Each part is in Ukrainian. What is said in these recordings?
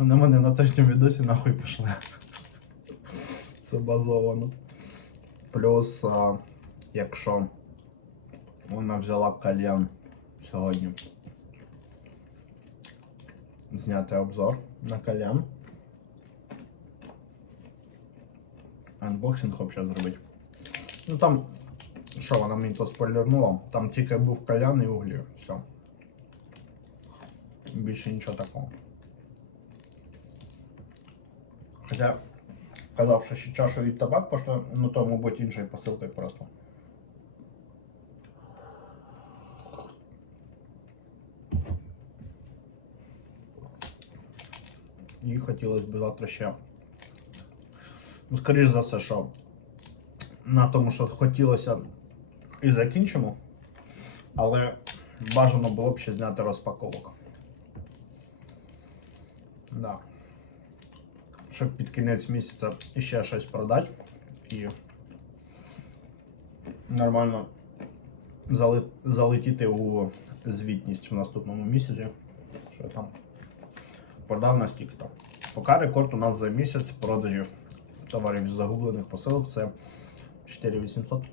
Вони мене на третьому відосі нахуй пішли. Це базовано. Плюс, а, якщо вона взяла кальян сьогодні. Зняти обзор на кальян. Анбоксинг взагалі зробити. Ну там, що вона мені то спойлернула, там тільки був кальян і углі. Все. Більше нічого такого. Хоча казав, що ще чашу від табак, пошло, ну то, мабуть, іншою посилкою просто. І хотілося б завтра ще. Ну, скоріш за все, що на тому, що хотілося і закінчимо. Але бажано було б ще зняти розпаковок. Да. Щоб під кінець місяця ще щось продати і нормально залетіти у звітність в наступному місяці. Що там продав на стільки там. Поки рекорд у нас за місяць продажів товарів з загублених посилок це 4800.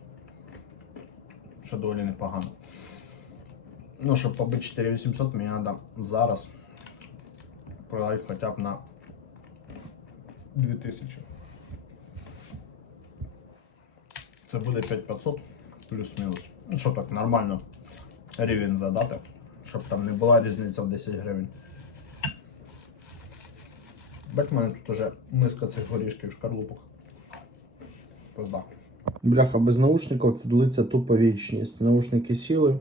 Що доволі непогано. Ну, щоб побити 4800, мені треба зараз продати хоча б на 2000. Це буде 5500 плюс-мінус. Ну, щоб так нормально рівень задати, щоб там не була різниця в 10 гривень. Бать в мене тут уже миска цих горішків шкарлупок. Пизда. Бляха, без наушників це длиться тупо вічність. Наушники сіли.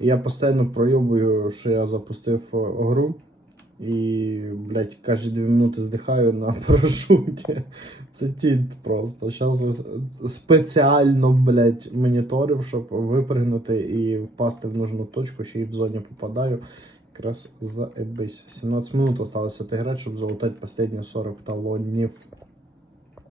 Я постійно пройобую, що я запустив е, гру. І, блядь, кожні 2 минути здихаю на парашуті. Це тільт просто. Зараз спеціально, блядь, моніторив, щоб випригнути і впасти в нужну точку, ще й в зоні попадаю. Якраз заебись. 17 минут осталось отыграть, щоб залутати останні 40 талонів.